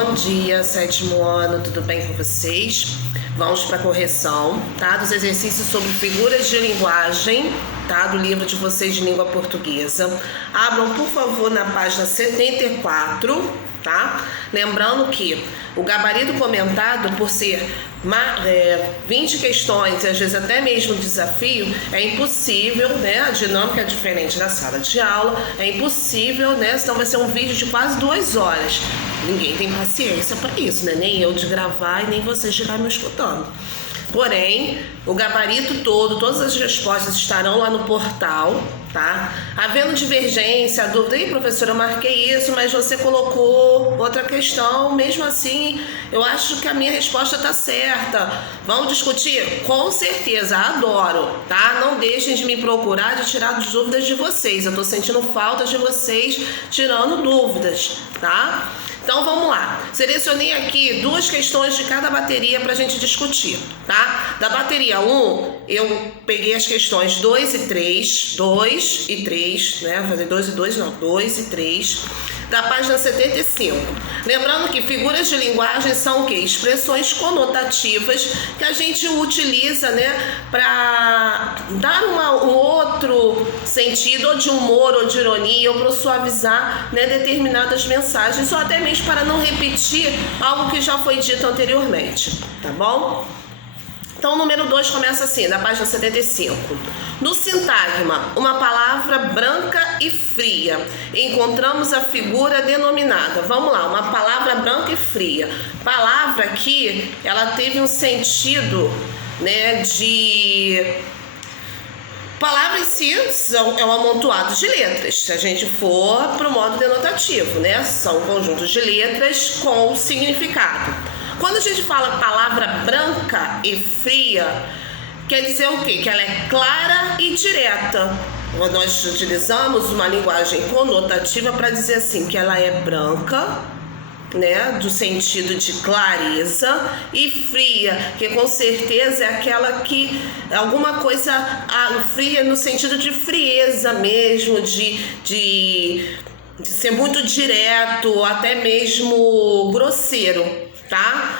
Bom dia, sétimo ano, tudo bem com vocês? Vamos para a correção, tá? Dos exercícios sobre figuras de linguagem, tá? Do livro de vocês de língua portuguesa. Abram, por favor, na página 74, tá? Lembrando que o gabarito comentado, por ser 20 questões e às vezes até mesmo desafio, é impossível, né? A dinâmica é diferente da sala de aula, é impossível, né? Senão vai ser um vídeo de quase 2 horas. Ninguém tem paciência para isso, né? Nem eu de gravar e nem vocês de ficar me escutando. Porém, o gabarito todo, todas as respostas estarão lá no portal, tá? Havendo divergência, dúvida, aí professora, eu marquei isso, mas você colocou outra questão, mesmo assim, eu acho que a minha resposta tá certa. Vamos discutir? Com certeza, adoro, tá? Não deixem de me procurar, de tirar as dúvidas de vocês. Eu tô sentindo falta de vocês tirando dúvidas, tá? Então vamos lá, selecionei aqui 2 questões de cada bateria para a gente discutir, tá? Da bateria 1, eu peguei as questões 2 e 3, 2 e 3, né? Vou fazer 2 e 2, não, 2 e 3, da página 75. Lembrando que figuras de linguagem são o quê? Expressões conotativas que a gente utiliza, né, para dar um outro sentido, ou de humor, ou de ironia, ou para suavizar, né, determinadas mensagens, ou até mesmo para não repetir algo que já foi dito anteriormente, tá bom? Então, o número 2 começa assim, da página 75. No sintagma, uma palavra branca e fria, encontramos a figura denominada. Vamos lá, uma palavra branca e fria. Palavra aqui, ela teve um sentido, né, de... Palavra em si é um amontoado de letras, se a gente for para o modo denotativo, né? São conjuntos de letras com significado. Quando a gente fala palavra branca e fria, quer dizer o quê? Que ela é clara e direta. Nós utilizamos uma linguagem conotativa para dizer assim, que ela é branca, né, do sentido de clareza, e fria, que com certeza é aquela que alguma coisa fria no sentido de frieza mesmo, de ser muito direto, até mesmo grosseiro, tá?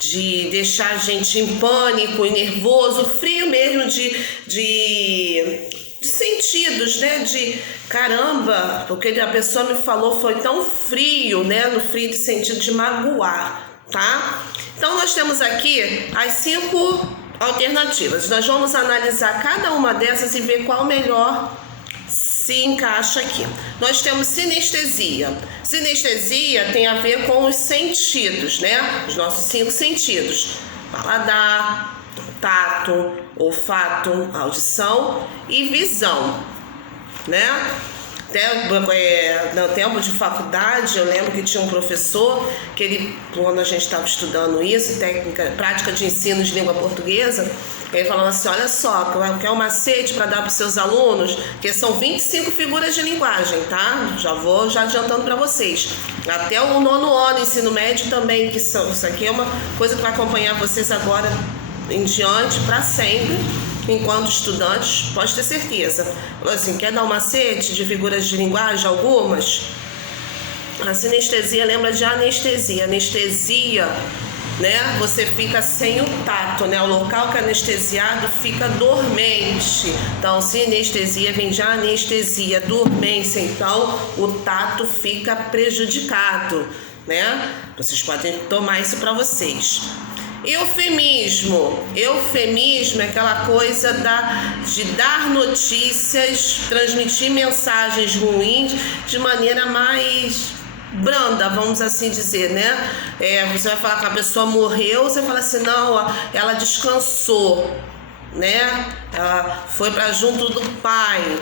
De deixar a gente em pânico e nervoso, frio mesmo de sentidos, né? De caramba, o que a pessoa me falou foi tão frio, né? No frio de sentido de magoar, tá? Então nós temos aqui as 5 alternativas. Nós vamos analisar cada uma dessas e ver qual melhor se encaixa aqui. Nós temos sinestesia. Sinestesia tem a ver com os sentidos, né? Os nossos 5 sentidos: paladar, tato, olfato, audição e visão, né? Até no tempo de faculdade, eu lembro que tinha um professor que ele, quando a gente estava estudando isso, prática de ensino de língua portuguesa, ele falava assim: olha só, quer um macete para dar para os seus alunos, que são 25 figuras de linguagem, tá? Já vou adiantando para vocês. Até o 9º ano, ensino médio também, que isso aqui é uma coisa que vai acompanhar vocês agora em diante, para sempre, enquanto estudantes, pode ter certeza. Assim, quer dar um macete de figuras de linguagem, algumas? A sinestesia lembra de anestesia. Anestesia, né? Você fica sem o tato, né? O local que é anestesiado fica dormente. Então, sinestesia vem de anestesia, dormência. Então, o tato fica prejudicado, né? Vocês podem tomar isso para vocês. Eufemismo. Eufemismo é aquela coisa de dar notícias, transmitir mensagens ruins de maneira mais branda, vamos assim dizer, né? Você vai falar que a pessoa morreu, você fala assim, não, ela descansou, né? Ela foi para junto do Pai,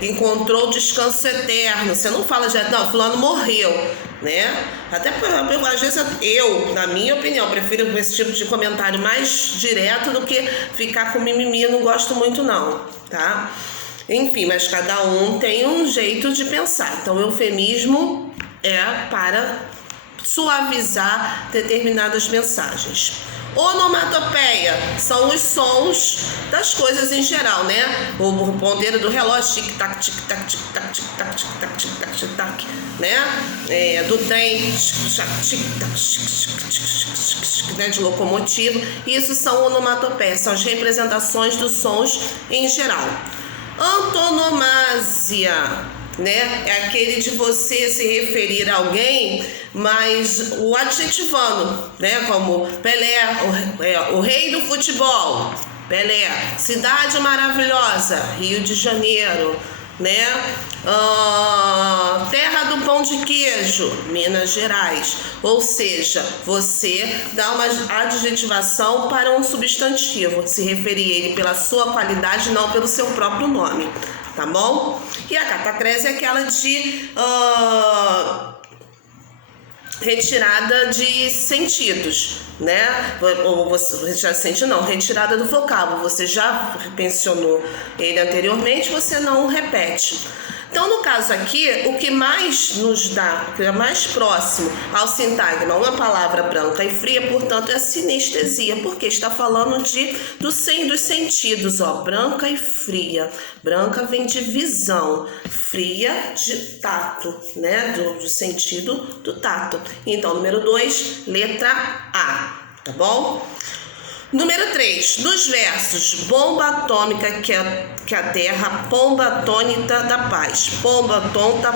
encontrou o descanso eterno. Você não fala não, fulano morreu, né? Até às vezes eu, na minha opinião, prefiro esse tipo de comentário mais direto do que ficar com mimimi. Eu não gosto muito não, tá? Enfim, mas cada um tem um jeito de pensar. Então, o eufemismo é para suavizar determinadas mensagens. Onomatopeia são os sons das coisas em geral, né? O ponteiro do relógio, tic-tac, tic-tac, tic-tac, tic-tac, tic-tac, tic-tac, tic-tac, né? Do trem, né? De locomotiva. Isso são onomatopeias, são as representações dos sons em geral. Antonomasia, né? É aquele de você se referir a alguém, mas o adjetivando, né? Como Pelé, o rei do futebol, Pelé. Cidade maravilhosa, Rio de Janeiro, né? Terra do pão de queijo, Minas Gerais. Ou seja, você dá uma adjetivação para um substantivo, se referir a ele pela sua qualidade, não pelo seu próprio nome, tá bom? E a catacrese é aquela de retirada de sentidos, né? Ou retirada de sentido não, retirada do vocábulo. Você já mencionou ele anteriormente, você não o repete. Então, no caso aqui, o que mais nos dá, o que é mais próximo ao sintagma, uma palavra branca e fria, portanto, é a sinestesia, porque está falando dos sentidos, ó, branca e fria. Branca vem de visão, fria de tato, né, do sentido do tato. Então, número 2, letra A, tá bom? Número 3, nos versos, bomba atômica que a terra, pomba atônita da paz, pomba tonta,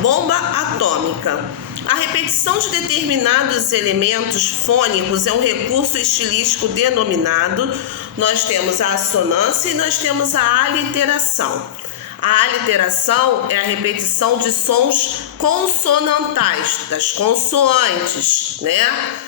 bomba atômica. A repetição de determinados elementos fônicos é um recurso estilístico denominado, nós temos a assonância e nós temos a aliteração. A aliteração é a repetição de sons consonantais, das consoantes, né?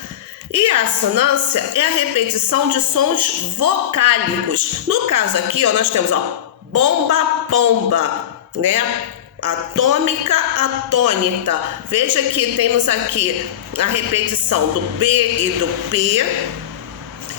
E a assonância é a repetição de sons vocálicos. No caso aqui, ó, nós temos, ó, bomba, pomba, né? Atômica, atônita. Veja que temos aqui a repetição do B e do P.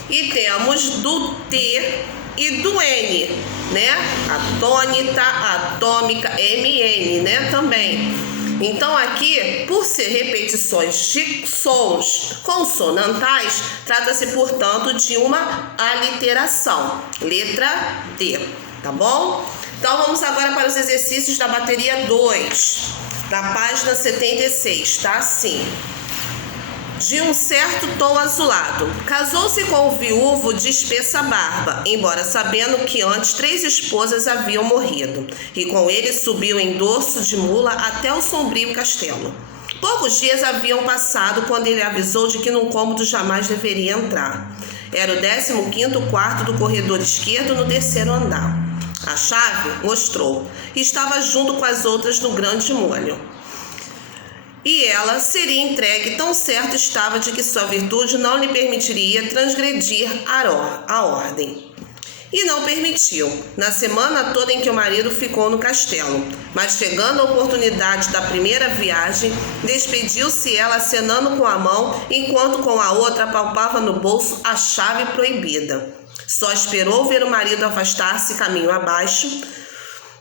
E temos do T e do N, né? Atônita, atômica, MN, né? Também. Então aqui, por ser repetições de sons consonantais, trata-se, portanto, de uma aliteração. Letra D, tá bom? Então vamos agora para os exercícios da bateria 2, da página 76, tá assim. De um certo tom azulado. Casou-se com o viúvo de espessa barba, embora sabendo que antes 3 esposas haviam morrido, e com ele subiu em dorso de mula até o sombrio castelo. Poucos dias haviam passado quando ele avisou de que num cômodo jamais deveria entrar. Era o 15º quarto do corredor esquerdo no 3º andar. A chave mostrou. Estava junto com as outras no grande molho. E ela seria entregue, tão certo estava de que sua virtude não lhe permitiria transgredir a ordem. E não permitiu, na semana toda em que o marido ficou no castelo. Mas chegando a oportunidade da primeira viagem, despediu-se ela acenando com a mão, enquanto com a outra apalpava no bolso a chave proibida. Só esperou ver o marido afastar-se caminho abaixo.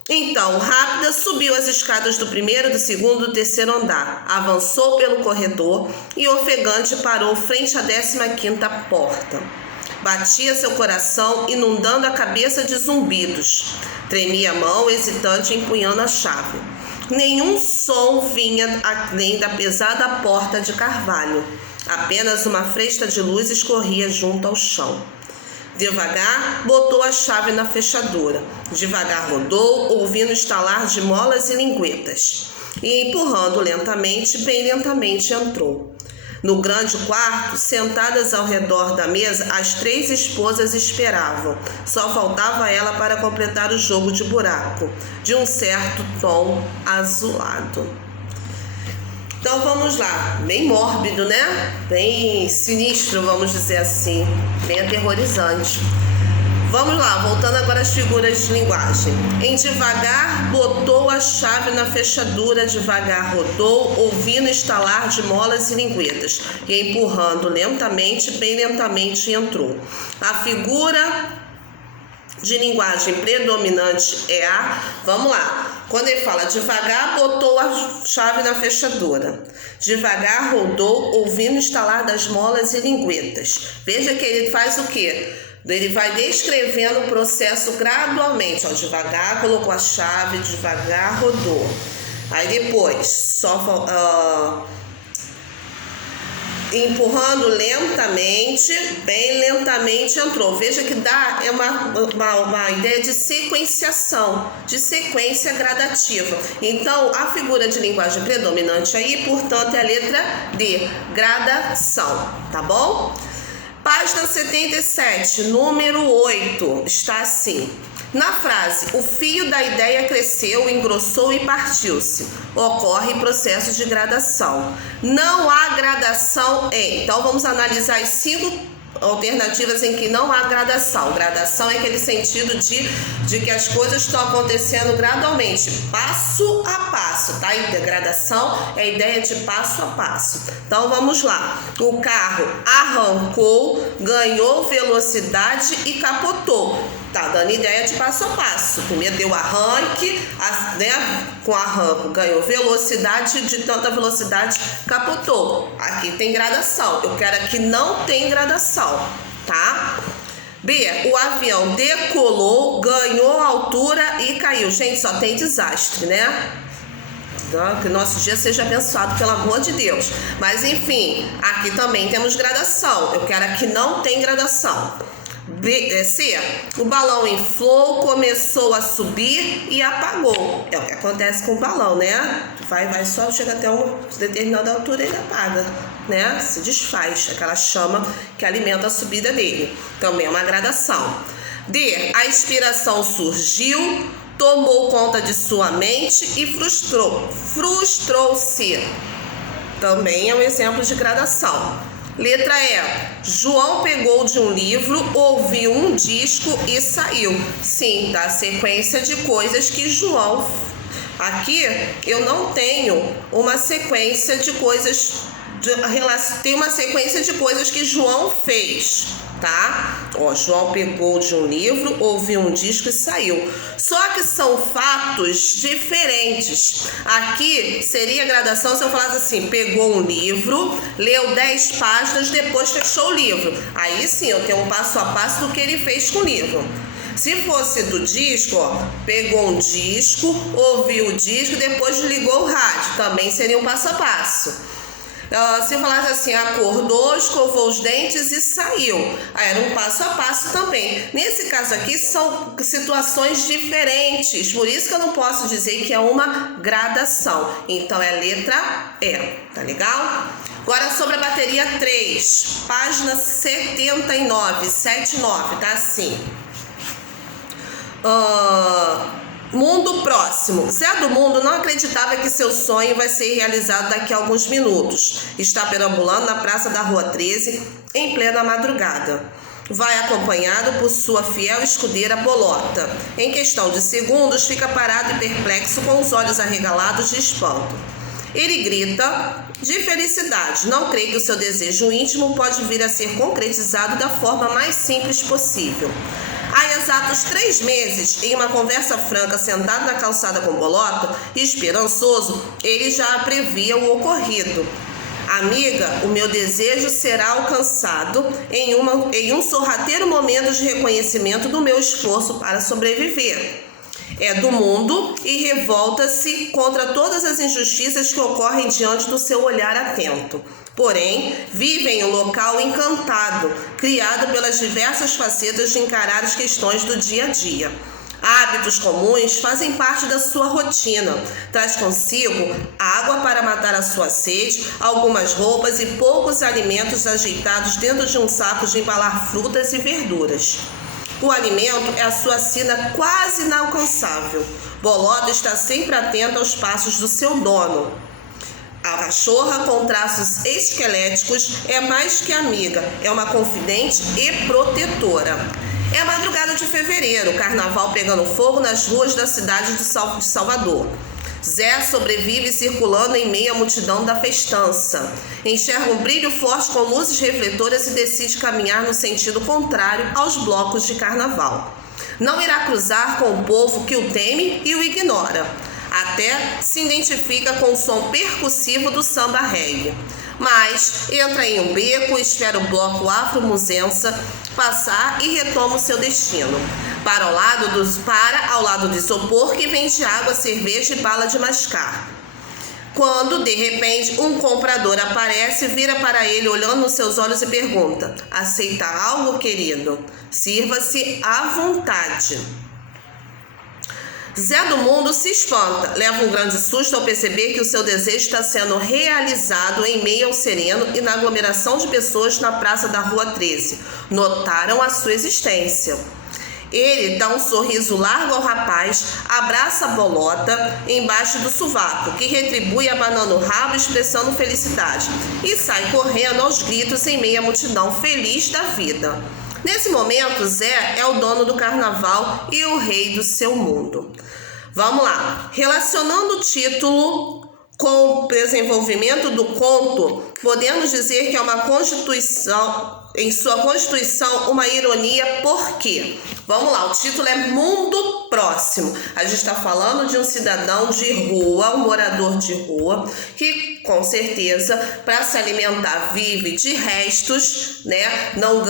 Então, rápida, subiu as escadas do 1º, do 2º e do 3º andar, avançou pelo corredor e, ofegante, parou frente à 15ª porta. Batia seu coração, inundando a cabeça de zumbidos. Tremia a mão, hesitante, empunhando a chave. Nenhum som vinha além da pesada porta de carvalho. Apenas uma fresta de luz escorria junto ao chão. Devagar, botou a chave na fechadura. Devagar rodou, ouvindo estalar de molas e linguetas. E empurrando lentamente, bem lentamente entrou. No grande quarto, sentadas ao redor da mesa, as 3 esposas esperavam. Só faltava ela para completar o jogo de buraco, de um certo tom azulado. Então vamos lá, bem mórbido, né? Bem sinistro, vamos dizer assim, bem aterrorizante. Vamos lá, voltando agora às figuras de linguagem. Em devagar, botou a chave na fechadura, devagar rodou, ouvindo estalar de molas e linguetas, e empurrando lentamente, bem lentamente entrou. A figura de linguagem predominante é a... Vamos lá. Quando ele fala devagar, botou a chave na fechadura. Devagar rodou, ouvindo estalar das molas e linguetas. Veja que ele faz o quê? Ele vai descrevendo o processo gradualmente. Ó, devagar colocou a chave, devagar rodou. Aí depois, só empurrando lentamente, bem lentamente entrou. Veja que dá uma ideia de sequenciação, de sequência gradativa. Então, a figura de linguagem predominante aí, portanto, é a letra D, gradação, tá bom? Página 77, número 8, está assim. Na frase, o fio da ideia cresceu, engrossou e partiu-se. Ocorre processo de gradação. Não há gradação em... Então, vamos analisar as 5 alternativas em que não há gradação. Gradação é aquele sentido de que as coisas estão acontecendo gradualmente, passo a passo, tá? E gradação é a ideia de passo a passo. Então, vamos lá. O carro arrancou, ganhou velocidade e capotou. Tá dando ideia de passo a passo. Primeiro deu arranque, com arranco ganhou velocidade, de tanta velocidade capotou. Aqui tem gradação. Eu quero aqui não tem gradação, tá? B, o avião decolou, ganhou altura e caiu. Gente, só tem desastre, né? Que o nosso dia seja abençoado, pelo amor de Deus. Mas enfim, aqui também temos gradação. Eu quero aqui não tem gradação. C, o balão inflou, começou a subir e apagou. É o que acontece com o balão, né? Vai só, chega até uma determinada altura e ele apaga, né? Se desfaz, aquela chama que alimenta a subida dele. Também é uma gradação. D, a inspiração surgiu, tomou conta de sua mente e frustrou-se. Também é um exemplo de gradação. Letra E, João pegou de um livro, ouviu um disco e saiu. Sim, tá? Sequência de coisas que João... Aqui eu não tenho uma sequência de coisas... Tem uma sequência de coisas que João fez, tá? Ó, João pegou de um livro, ouviu um disco e saiu. Só que são fatos diferentes. Aqui seria gradação se eu falasse assim, pegou um livro, leu 10 páginas, depois fechou o livro. Aí sim, eu tenho um passo a passo do que ele fez com o livro. Se fosse do disco, ó, pegou um disco, ouviu o disco, depois ligou o rádio. Também seria um passo a passo. Se falasse assim, acordou, escovou os dentes e saiu. Aí era um passo a passo também. Nesse caso aqui são situações diferentes, por isso que eu não posso dizer que é uma gradação. Então é a letra E, tá legal? Agora sobre a bateria 3, página 79, 79, tá assim. Mundo próximo. Zé do Mundo não acreditava que seu sonho vai ser realizado daqui a alguns minutos. Está perambulando na praça da Rua 13 em plena madrugada. Vai acompanhado por sua fiel escudeira Bolota. Em questão de segundos, fica parado e perplexo com os olhos arregalados de espanto. Ele grita de felicidade. Não crê que o seu desejo íntimo pode vir a ser concretizado da forma mais simples possível. Há exatos 3 meses, em uma conversa franca sentado na calçada com Bolota, esperançoso, ele já previa o ocorrido. Amiga, o meu desejo será alcançado em um sorrateiro momento de reconhecimento do meu esforço para sobreviver. É do mundo e revolta-se contra todas as injustiças que ocorrem diante do seu olhar atento. Porém, vive em um local encantado, criado pelas diversas facetas de encarar as questões do dia a dia. Hábitos comuns fazem parte da sua rotina. Traz consigo água para matar a sua sede, algumas roupas e poucos alimentos ajeitados dentro de um saco de embalar frutas e verduras. O alimento é a sua sina quase inalcançável. Bolota está sempre atenta aos passos do seu dono. A cachorra com traços esqueléticos é mais que amiga, é uma confidente e protetora. É madrugada de fevereiro, carnaval pegando fogo nas ruas da cidade de Salvador. Zé sobrevive circulando em meio à multidão da festança. Enxerga um brilho forte com luzes refletoras e decide caminhar no sentido contrário aos blocos de carnaval. Não irá cruzar com o povo que o teme e o ignora. Até se identifica com o som percussivo do samba reggae. Mas entra em um beco e espera o bloco afro-musença passar e retoma o seu destino. Para ao lado do isopor que vende água, cerveja e bala de mascar. Quando, de repente, um comprador aparece, vira para ele olhando nos seus olhos e pergunta: aceita algo, querido? Sirva-se à vontade. Zé do Mundo se espanta, leva um grande susto ao perceber que o seu desejo está sendo realizado em meio ao sereno e na aglomeração de pessoas na praça da Rua 13. Notaram a sua existência. Ele dá um sorriso largo ao rapaz, abraça a bolota embaixo do sovaco, que retribui abanando o rabo expressando felicidade, e sai correndo aos gritos em meio à multidão feliz da vida. Nesse momento, Zé é o dono do carnaval e o rei do seu mundo. Vamos lá. Relacionando o título com o desenvolvimento do conto, podemos dizer que é uma constituição, em sua constituição, uma ironia. Por quê? Vamos lá, o título é Mundo Próximo. A gente está falando de um cidadão de rua, um morador de rua, que com certeza, para se alimentar, vive de restos, né? Não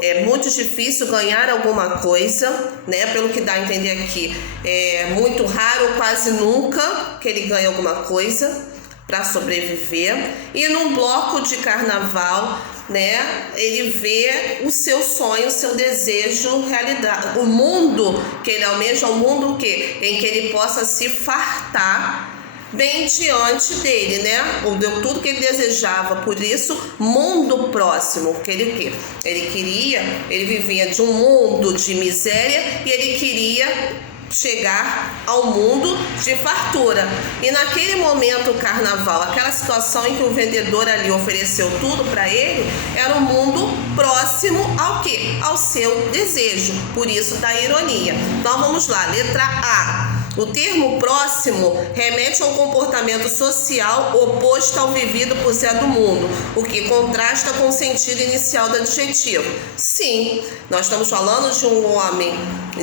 é muito difícil ganhar alguma coisa, né? Pelo que dá a entender aqui, é muito raro, quase nunca que ele ganha alguma coisa para sobreviver. E num bloco de carnaval, né, ele vê o seu sonho, o seu desejo realidade, o mundo que ele almeja, o mundo em que ele possa se fartar bem diante dele, né? Deu tudo que ele desejava, por isso, mundo próximo, que ele queria, ele vivia de um mundo de miséria e ele queria chegar ao mundo de fartura. E naquele momento, o carnaval, aquela situação em que o vendedor ali ofereceu tudo para ele, era um mundo próximo ao quê? Ao seu desejo, por isso da ironia. Então vamos lá, letra A. O termo próximo remete a um comportamento social oposto ao vivido por Zé do Mundo, o que contrasta com o sentido inicial do adjetivo. Sim, nós estamos falando de um homem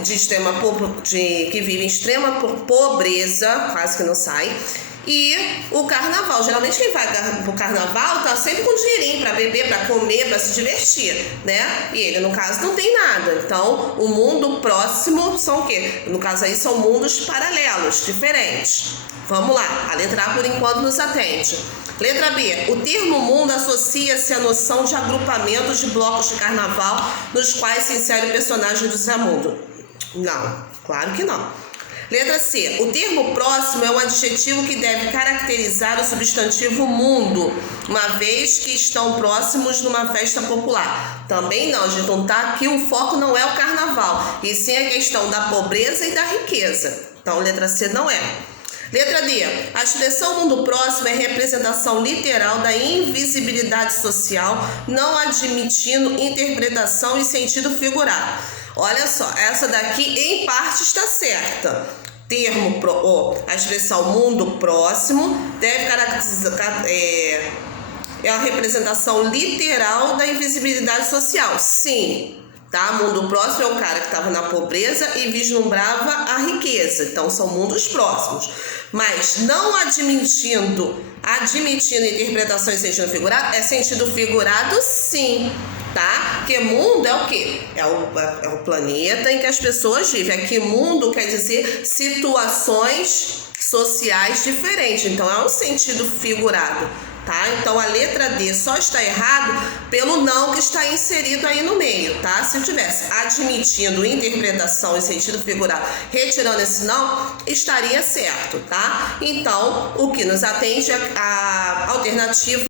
que vive em extrema pobreza, quase que não sai, e o carnaval. Geralmente quem vai pro carnaval tá sempre com dinheirinho para beber, para comer, para se divertir, né? E ele, no caso, não tem nada. Então, o mundo próximo são o quê? No caso aí, são mundos paralelos, diferentes. Vamos lá, a letra A por enquanto nos atende. Letra B. O termo mundo associa-se à noção de agrupamentos de blocos de carnaval nos quais se insere o personagem do Zé Mundo. Não, claro que não. Letra C. O termo próximo é um adjetivo que deve caracterizar o substantivo mundo, uma vez que estão próximos numa festa popular. Também não, a gente não tá aqui, o foco não é o carnaval, e sim a questão da pobreza e da riqueza. Então, letra C não é. Letra D. A expressão mundo próximo é representação literal da invisibilidade social, não admitindo interpretação e sentido figurado. Olha só, essa daqui em parte está certa. A expressão mundo próximo deve caracterizar é a representação literal da invisibilidade social. Sim, tá? Mundo próximo é o cara que estava na pobreza e vislumbrava a riqueza. Então são mundos próximos. Mas não admitindo interpretação e sentido figurado, é sentido figurado sim. Tá? Porque mundo é o quê? É o planeta em que as pessoas vivem. Aqui mundo quer dizer situações sociais diferentes. Então é um sentido figurado, tá? Então a letra D só está errado pelo não que está inserido aí no meio, tá? Se eu tivesse admitindo interpretação e sentido figurado, retirando esse não, estaria certo, tá? Então o que nos atende é a alternativa